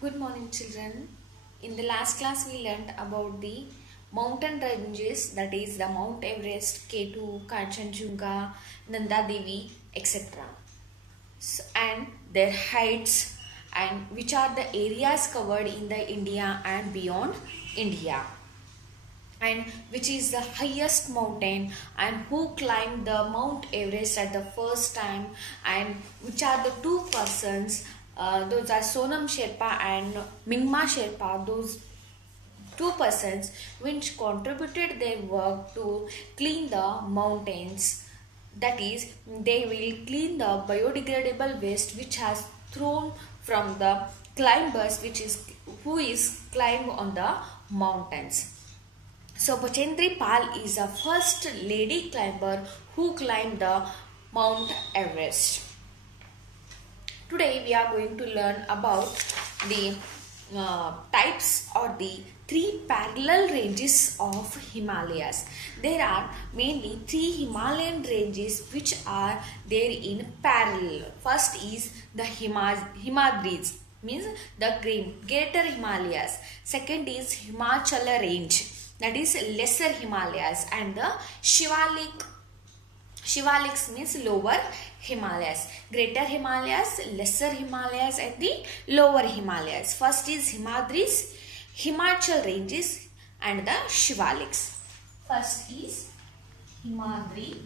Good morning, children. In the last class, we learned about the mountain ranges, that is the Mount Everest, K2, Kanchenjunga, Nanda Devi, etc. And their heights and which are the areas covered in the India and beyond India, and which is the highest mountain and who climbed the Mount Everest at the first time, and which are the two persons, those are Sonam Sherpa and Mingma Sherpa, those two persons which contributed their work to clean the mountains. That is, they will clean the biodegradable waste which has thrown from the climbers, who is climbed on the mountains. So Bachendri Pal is the first lady climber who climbed the Mount Everest. Today we are going to learn about the types or the three parallel ranges of Himalayas. There are mainly three Himalayan ranges which are there in parallel. First is the Himadris, means the greater Himalayas. Second is Himachala range, that is lesser Himalayas, and the Shivaliks means lower Himalayas. Greater Himalayas, lesser Himalayas, and the lower Himalayas. First is Himadris, Himachal ranges, and the Shivaliks. First is Himadri.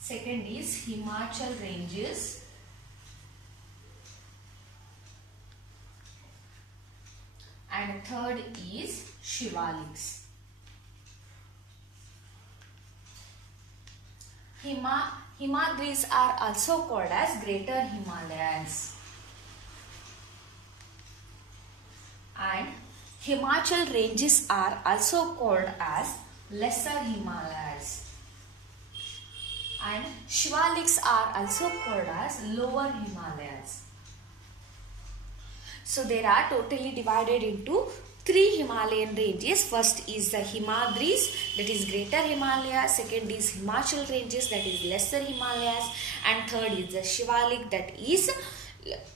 Second is Himachal ranges. And third is Shivaliks. Himadris are also called as Greater Himalayas, and Himachal ranges are also called as Lesser Himalayas, and Shivaliks are also called as Lower Himalayas. So there are totally divided into three Himalayan ranges. First is the Himadris, that is Greater Himalayas. Second is Himachal ranges, that is Lesser Himalayas. And third is the Shivalik, that is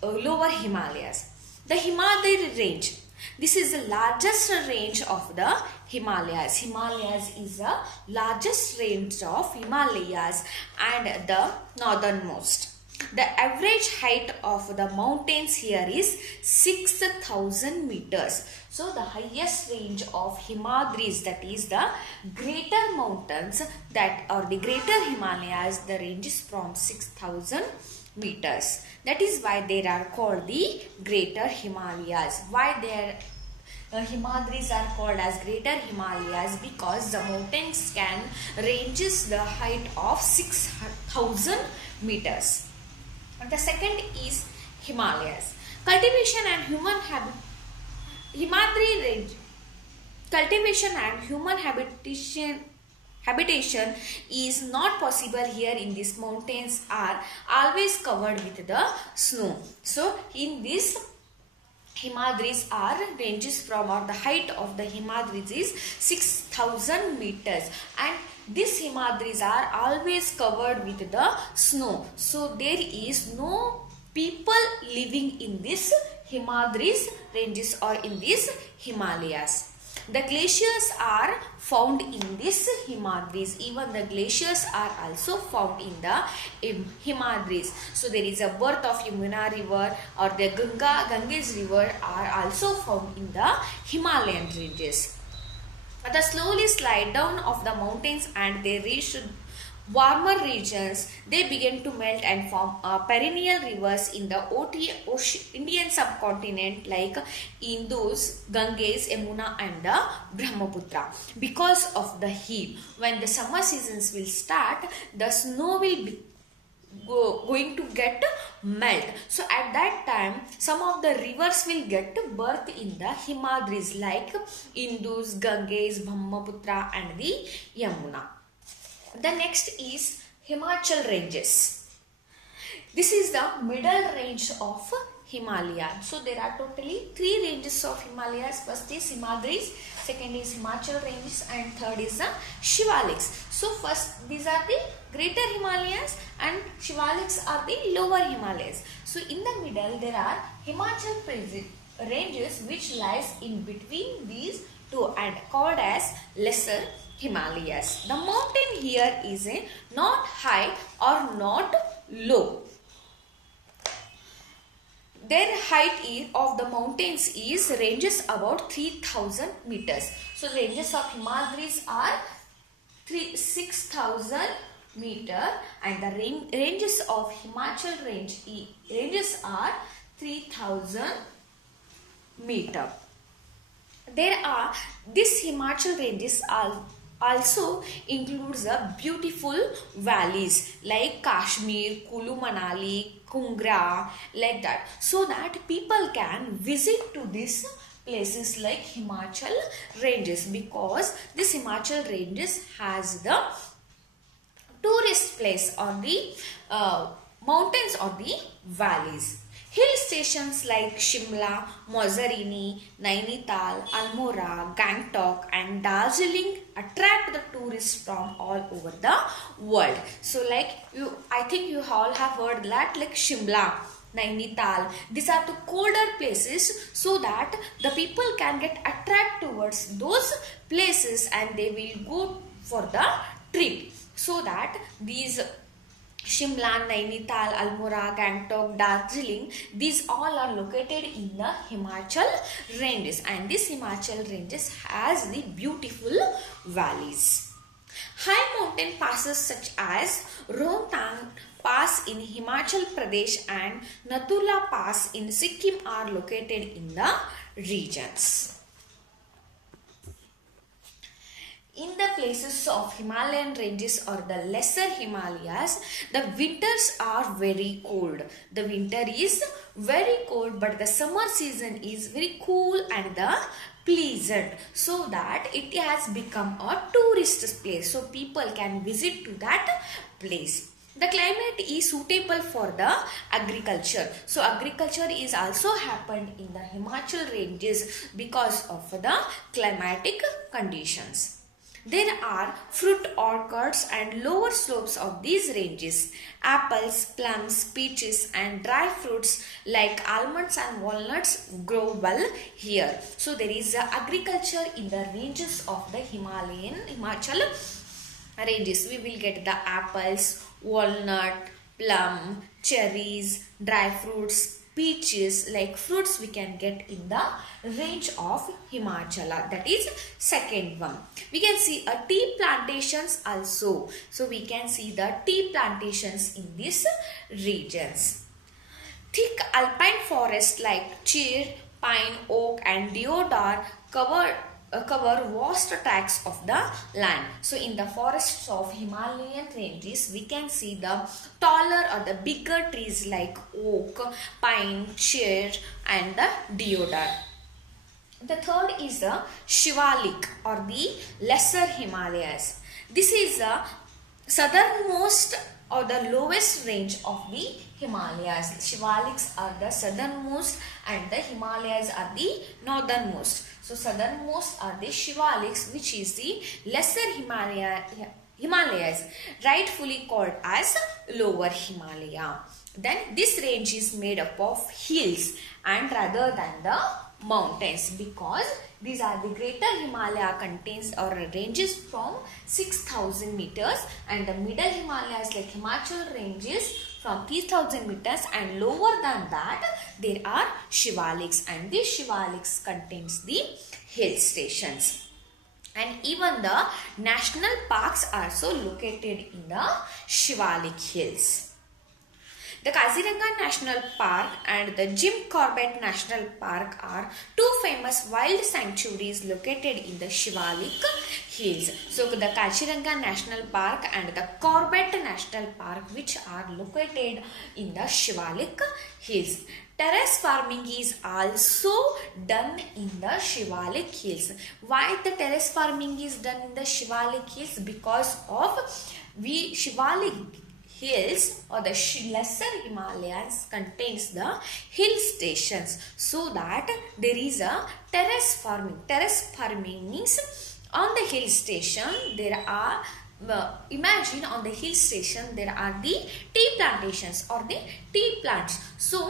Lower Himalayas. The Himadri range, this is the largest range of the Himalayas. Himalayas is the largest range of Himalayas and the northernmost. The average height of the mountains here is 6,000 meters. So the highest range of Himadris, that is the greater mountains, that or the greater Himalayas, the range is from 6,000 meters. That is why they are called the Greater Himalayas. Why Himadris are called as Greater Himalayas? Because the mountains can ranges the height of 6,000 meters. And the second is Himalayas. Cultivation and human Himadri range. Cultivation and human habitation is not possible here in these mountains, are always covered with the snow. So in this Himadris are ranges from, or the height of the Himadris is 6,000 meters, and these Himadris are always covered with the snow. So there is no people living in this Himadris ranges or in these Himalayas. The glaciers are found in this Himadris. Even the glaciers are also found in the Himadris. So there is a birth of Yamuna river, or the Ganges river are also found in the Himalayan ranges. The slowly slide down of the mountains and they reach warmer regions, they begin to melt and form perennial rivers in the Indian subcontinent like Indus, Ganges, Yamuna and the Brahmaputra. Because of the heat, when the summer seasons will start, the snow will be going to get melt. So at that time, some of the rivers will get birth in the Himadris like Indus, Ganges, Brahmaputra and the Yamuna. The next is Himachal ranges. This is the middle range of Himalaya. So there are totally three ranges of Himalayas. First is Himadris, second is Himachal ranges, and third is the Shivaliks. So first these are the greater Himalayas and Shivaliks are the lower Himalayas. So in the middle there are Himachal ranges which lies in between these two and called as lesser Himalayas. The mountain here is not high or not low. Their height of the mountains is ranges about 3000 meters. So ranges of Himalayas are 6,000 meter and the ranges of Himachal ranges are 3000 meter. This Himachal ranges also includes the beautiful valleys like Kashmir, Kulu Manali, Kungra, like that, so that people can visit to these places like Himachal ranges, because this Himachal ranges has the tourist place on the mountains or the valleys. Hill stations like Shimla, Mazzarini, Nainital, Almora, Gangtok and Darjeeling attract the tourists from all over the world. So like I think you all have heard that, like Shimla, Nainital, these are the colder places, so that the people can get attracted towards those places and they will go for the trip. So that these Shimla, Nainital, Almora, Gangtok, Darjeeling, these all are located in the Himachal ranges, and this Himachal ranges has the beautiful valleys. High mountain passes such as Rohtang Pass in Himachal Pradesh and Nathula Pass in Sikkim are located in the regions. In the places of Himalayan ranges or the lesser Himalayas, the winters are very cold. The winter is very cold, but the summer season is very cool and the pleasant, so that it has become a tourist place, so people can visit to that place. The climate is suitable for the agriculture. So agriculture is also happened in the Himachal ranges because of the climatic conditions. There are fruit orchards and lower slopes of these ranges. Apples, plums, peaches and dry fruits like almonds and walnuts grow well here. So there is agriculture in the ranges of the Himachal ranges. We will get the apples, walnut, plum, cherries, dry fruits, peaches, like fruits we can get in the range of Himachala. That is second one. We can see a tea plantations also. So we can see the tea plantations in these regions. Thick alpine forests like Chir, pine, oak and deodar cover vast tracts of the land. So in the forests of Himalayan ranges, we can see the taller or the bigger trees like oak, pine, Chir and the deodar. The third is the Shivalik or the lesser Himalayas. This is the southernmost or the lowest range of the Himalayas. Shivaliks are the southernmost and the Himalayas are the northernmost. So southernmost are the Shivaliks, which is the lesser Himalayas, rightfully called as lower Himalaya. Then this range is made up of hills and rather than the mountains, because these are the greater Himalaya contains or ranges from 6,000 meters and the middle Himalayas like Himachal ranges from 3,000 meters, and lower than that there are Shivaliks, and these Shivaliks contains the hill stations. And even the national parks are also located in the Shivalik hills. The Kaziranga National Park and the Jim Corbett National Park are two famous wild sanctuaries located in the Shivalik hills. So the Kaziranga National Park and the Corbett National Park, which are located in the Shivalik hills. Terrace farming is also done in the Shivalik hills. Why the terrace farming is done in the Shivalik hills? Because of Shivalik hills or the lesser Himalayas contains the hill stations, so that there is a terrace farming. Terrace farming means on the hill station there are imagine on the hill station there are the tea plantations or the tea plants. So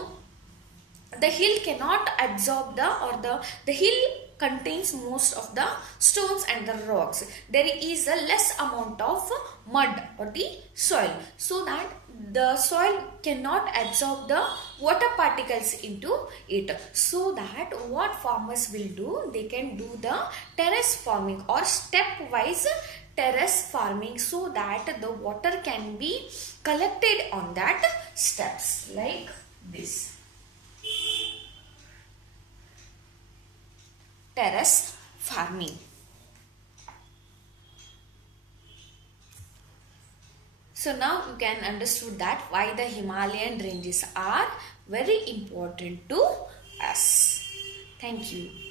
the hill cannot absorb the hill contains most of the stones and the rocks. There is a less amount of mud or the soil, so that the soil cannot absorb the water particles into it. So that what farmers will do, they can do the terrace farming or stepwise terrace farming, so that the water can be collected on that steps like this. Terrace farming. So now you can understood that why the Himalayan ranges are very important to us. Thank you.